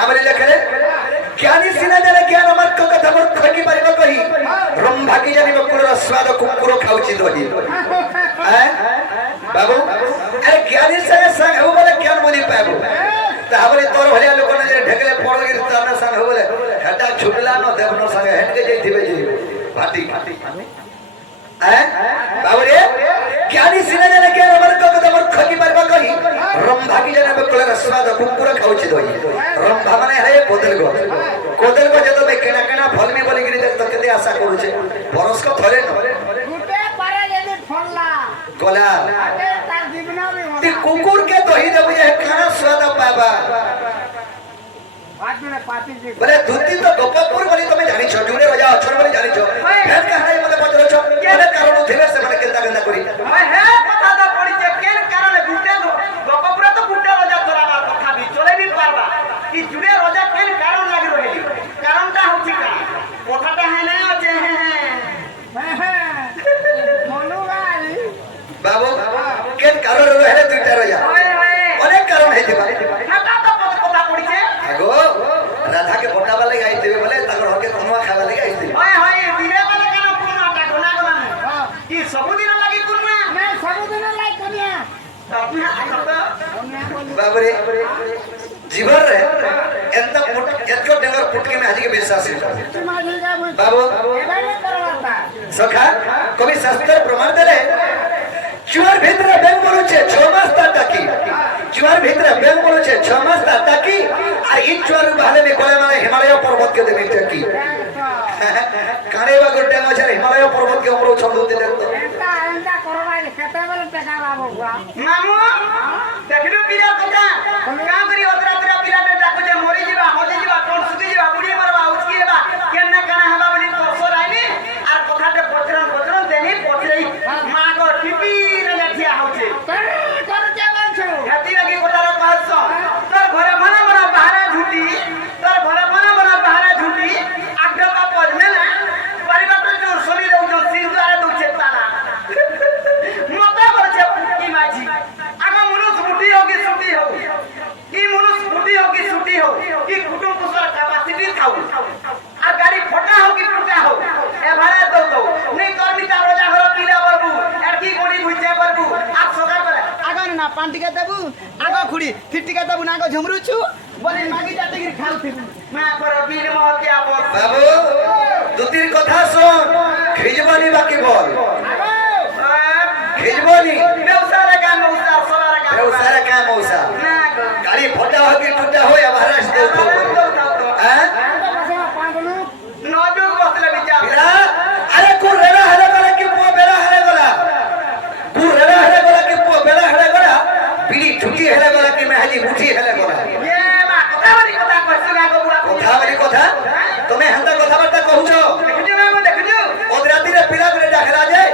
ତାପରେ ଲେଖରେ ଜ୍ଞାନୀ ସିନା ଜାଣେ ଜ୍ଞାନ ମାର୍ଗ କଥା ମୂର୍ଖ କି ପାରିବ କହି ରମ୍ଭା କି ଜାଣିବ କୁଳର ସ୍ୱାଦ କୁକୁର ଖାଉଛି ଦହି ବାବୁ ଆରେ ଜ୍ଞାନୀ ସାଙ୍ଗେ ସାଙ୍ଗ ହବ ବୋଲେ ଜ୍ଞାନ ବୁଝି ପାଇବ ତାପରେ ତୋର ଭଳିଆ ଲୋକ ନା ଢେକଲେ ପଡଗିରି ତାର ସାଙ୍ଗ ହବ ବୋଲେ ହେଟା ଛୁଟଲା ନ ଦେବନ ସାଙ୍ଗେ ହେନକେ ଯାଇଥିବେ ଯେ ଭାଟି ବାବୁରେ ଜ୍ଞାନୀ ସିନା ଜାଣେ ଜ୍ଞାନ ମାର୍ଗ କଥା ମୂର୍ଖ କି ପାରିବ କହି ରମ୍ଭା କି ଜାଣିବ କୁଳର ସ୍ୱାଦ କୁକୁର ଖାଉଛି ଦହି ରମ୍ଭା ମାନେ ହେ କୋଦଲଗ ଯେତେବେଳେ କେଣା କେଣା ଫଲମି ବୋଲିକିରି ତ କେତେ ଆଶା କରୁଛେ ବରସ୍କ ଥରେ ଗଲା কুকুর কে দহি দেবু যে খানা স্বাদ পাবা বলে ধুতি তো গোপপুর বলি তুমি জানিছ জুড়ে রাজা অছর বলি জানিছ ফের কাহাই মতে পচরছ কেন কারণ থিবে সে মানে কেনতা কেনতা করি হে কথা তো পড়িছে কেন কারণে গুটে গোপপুর তো গুটে রাজা ধরাবার কথা বি চলে বি পারবা কি জুড়ে রাজা কেন কারণ লাগি রহিলি কারণটা হচ্ছে কা কথাটা হে না আছে বাবু কেন কারণ রহে দুইটা রাজা অনেক কারণ হইতে পারে এটা তো কথা পড়িছে আগো রাধা কে বটাবা লাগি আইতেবে বলে তাকর হকে কোনবা খাবা লাগি আইতেবে হয় হয় দিনে বলে কেন কোনটা গোনা গোনা কি সবুদিন লাগি কোনবা না সবুদিন লাগি কোনিয়া বাবরে জীবন রে এত এতকো ডেঙ্গর ফুটকে মে আজি কে বিশ্বাস বাবু সখা কবি শাস্ত্র প্রমাণ দেলে চুয়ার ভিতরে বেং বলছে 6 মাস টাকি চুয়ার ভিতরে বেং বলছে 6 মাস টাকি আর এই চুয়ার বাহলে মে কোলে মানে হিমালয় পর্বত কে দেবে টাকি কানে বাগর ড্যাম আছে হিমালয় পর্বত কে আমরা ছন্দু দিতে দেখতো এটা করবাই খেতে বলে টাকা লাভ हुआ মামু দেখিলো পিরা কথা কা করি ওদরা ওদরা পিরাতে ডাকুছে মরি ଯିବା হলি ଯିବା কোন সুতি ଯିବା বুড়ি মারবা উচকি হেবা কেন কানা হেবা বলি পছর আইনি আর কথাতে পছরন পছরন দেনি পছরেই মা গো টিপি রে লাঠিয়া হচ্ছে করতে বলছো হাতি লাগি কথার কহছ তোর ঘরে মনা মনা বাহারে ঝুটি তোর ঘরে মনা মনা বাহারে ঝুটি আগ্রহ পড়নে না পরিবার তো সলি দেউছ সিংহারে দউছে তারা মতে বলছে কি মাঝি আগা মনুষ বুদ্ধি হোক কি ছুটি হোক কি মনুষ বুদ্ধি হোক কি ছুটি হোক কি কুটুম কুসর ক্যাপাসিটি থাও আর গাড়ি ফটা হোক কি ফুটা হোক এভারে দৌ দৌ নেই কর্মিতা রোজা ঘর কিলা বলবু আর কি গড়ি বুঝে বলবু আর সকাল বেলা আগা না পান্টিকে দেবু আগা খুড়ি ফিটিকে দেবু না আগা ঝমরুছু বলি মাগি যাতে কি খাউথিবু মা পর বীর মহতিয়া বল বাবু দুতির কথা শুন খিজবানি বাকি বল খিজবানি বেউসারে কাম মৌসা সরারে কাম বেউসারে কাম মৌসা না গো গাড়ি ফটা হোক কি টুটা হয় মহারাষ্ট্র দেউ হ্যাঁ নজুক বসলে বিচার আরে কোন রেড়া হেলে গলা কি পুয়া বেড়া হেলে গলা কোন রেড়া হেলে গলা কি পুয়া বেড়া হেলে গলা বিড়ি ছুটি হেলে গলা কি মেহাজি মুঠি হেলে গলা এ মা কথা বলি কথা কইছো না গো বুয়া কথা বলি কথা তুমি হেন্তা কথাবার্তা কহুছ দেখুছো না মো দেখুছো ওদরাতি রে পিলা করে ডাকরা যায়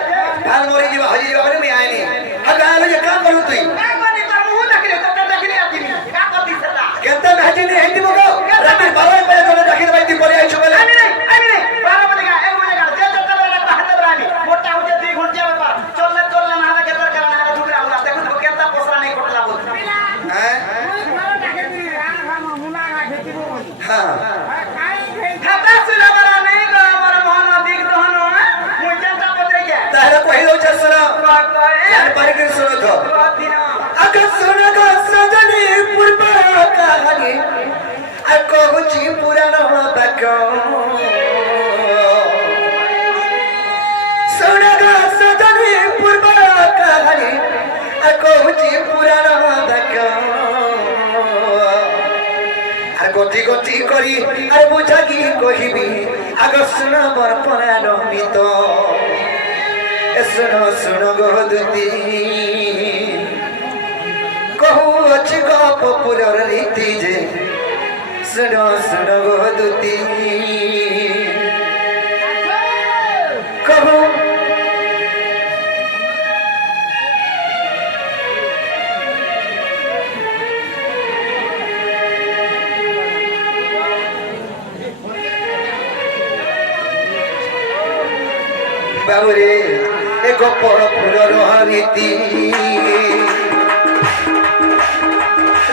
ভাল মরি ଯିବା হজি ଯିବା বলে আমি আইনি আর গাল যে কাম করু তুই কা বলি তোর মুহ দেখিলে তোর দেখিলে আতি কা কতি সেটা কেনতা মেহাজি নি হেইতি মগো রাতে 12 বাজে তোরে ডাকি দেবাইতি পরে আইছো বলে আমি নাই 12 বলে গা 1 বলে গা যে যত বলে গা হাতে বলে আমি মোটা হচ্ছে 2 ঘন্টা ব্যাপার চললে চললে না হবে কেতর কারণ আর দুগরা উলা দেখো তো কেনতা পছরা নাই করলা বল হ্যাঁ হ্যাঁ খাতা সুলা বড় নাই গো আমার মন দিক দহন মুই জানতা পত্রে গে তাহলে কই দউছ শুন জান পারি করে শুন তো আগে শুন গো সজনী পূর্ব কাহিনী আর কহুছি পুরাণ বাক্য শুন গো সজনী পূর্ব কাহিনী আর কহুছি পুরাণ বাক্য আর গতি গতি করি আর বুঝা কি কহিবি আগ শুন মোর পরাণ মিত শুন শুন গো দুতি কহু ଅଛି ଗପପୁରର ରୀତି ଯେ শুন শুন গো দুতি কহু বাবুরে এ গপপুরর রীতি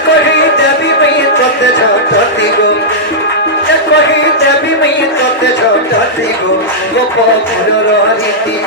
কহি দেবী মাই তোতে তোতে ছোটতি গো কহি দেবী মাই তোতে ছোটতি গো গোপপুরর রীতি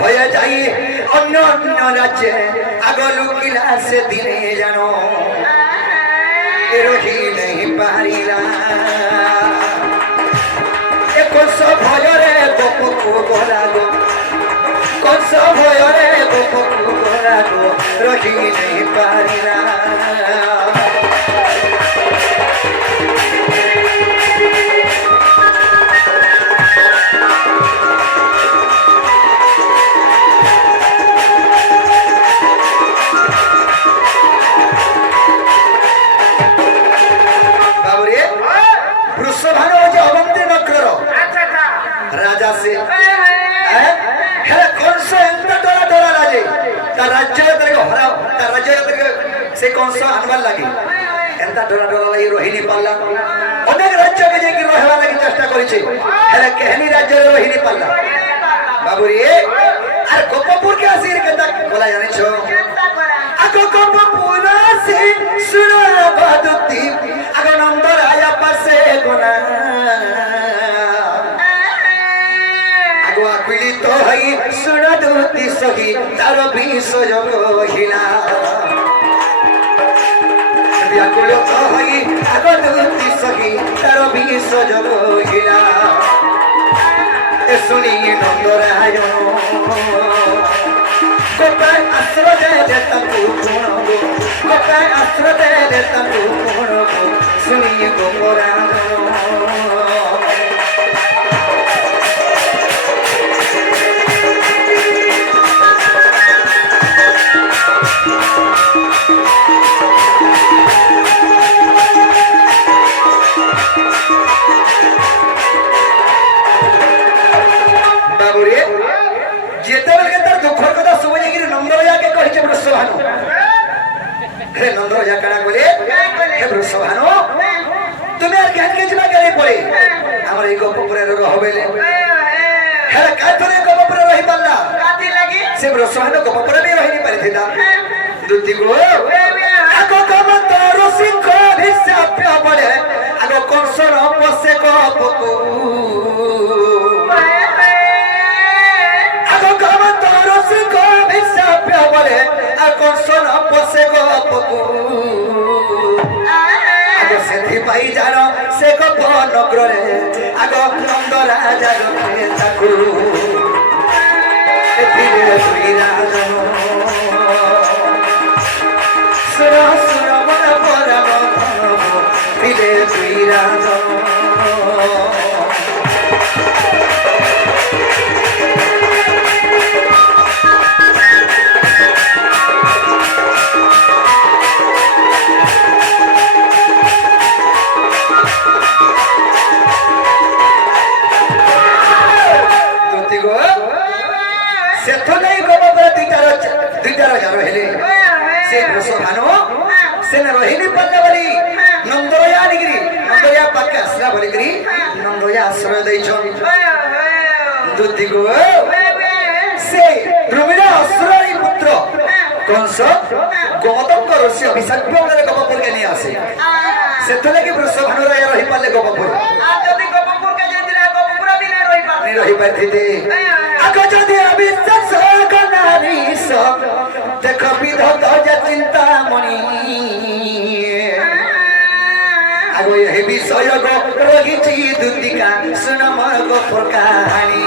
ভয়ে যাই অন্য অন্য রাজ্যে আগ লুকিলা সে দিনে জানো রহি নেই পারিলা কংস ভয়রে গোপকু গলাগো কংস ভয়রে গোপকু গলাগো রহি নেই পারিলা রাজা সে কংস এত ডরা ডরা রাজে তার রাজ্য হরাও তার রাজ্য সে কংস আনবার লাগে এত ডরা ডরা লাগে রোহিণী পাল্লা অনেক রাজ্যকে যে কি রহবা লাগি চেষ্টা করেছে হেলে কেহনি রাজ্যের রোহিণী পাল্লা বাবুরি আর গোপপুরকে আসির কেতা বলা জানিছো আগো গোপপুর আসি শুনো বাদুতি আগো নন্দ রাজা পাশে গোনা পীড়িত হই শুণদুতি সহি তার বিষ যোগিলা ব্যাকুলত হই আগদুতি সহি তার বিষ যোগিলা শুনি নন্দরায় গোপায় আশ্রয় দে তাকু কোণ গো গোপায় আশ্রয় দে তাকু কোণ গো শুনি গোপরাণ যেতেবেলে তার দুঃখের কথা শুনে গিয়ে নন্দরাজাকে কহিছে বৃষভানু হে নন্দরাজা কানা বলে হে বৃষভানু তুমি আর জ্ঞান কে ଯିବା গেলে পড়ে আমার এই গোপপুরে রহবেলে হেলা কাতরে গোপপুরে রহি পাল্লা কাতি লাগি সে বৃষভানু গোপপুরে भी রহি নি পারিথিলা দুতি গো আগো কম তোর সিংহ হিসাবে পড়ে আগো কংসর পসে গোপপু আকর্ষণ পশে গোপকু আগ সেথিপাই জান সে গোপ নগরে আগ নন্দ রাজা রক্ষে তাকু এথিরে দুই রাজন সুর সুর মন পরম ফিরে দুই রাজন रोहिणी पल्ले बली नंदोया निगिरी नंदोया पाके आसरा बलिगिरी नंदोया आश्रय दैछन दुति गो से रुमिरा असुररी पुत्र कंस गोमतंक ऋषि अभिशाप बले गोपपुर के नि आसे सेतले के वृषभानु राय रही पाले गोपपुर आ जदी गोपपुर के जेतिला गोपपुर भी नहीं रही पारथिते आको जदी अविश्वास कनारी सब देख विधत जे चिंता मणि आगो यही विषय गो रहिछि दुतिका सुन मोर गोपुर कहानी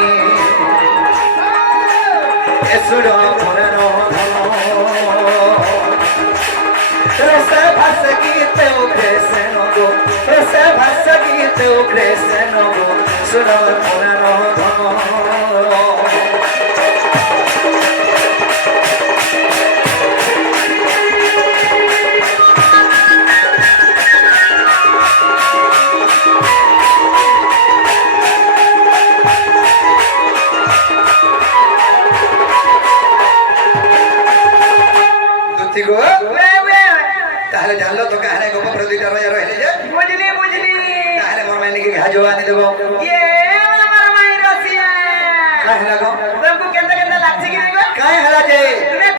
ए सुन पुराण रसे भास गीत उग्रेसे नगो रसे भास गीत उग्रेसे नगो सुन पुराण ଜାଣିଲ ତ କାହାରେ ଗପ ପରେ ଦୁଇଟା ରହିଲେ ଯେ ବୁଝଲି ବୁଝଲି ତାହେଲେ ମୋର ମାଇନି କି ଘା ଯୋଉ ଆନି ଦେବ ये আমার মাই রসিয়া କାहे ହେଲା କଣ तुमको केंदा केंदा लागछि कि नहीं बा କାहे ହେଲା ଯେ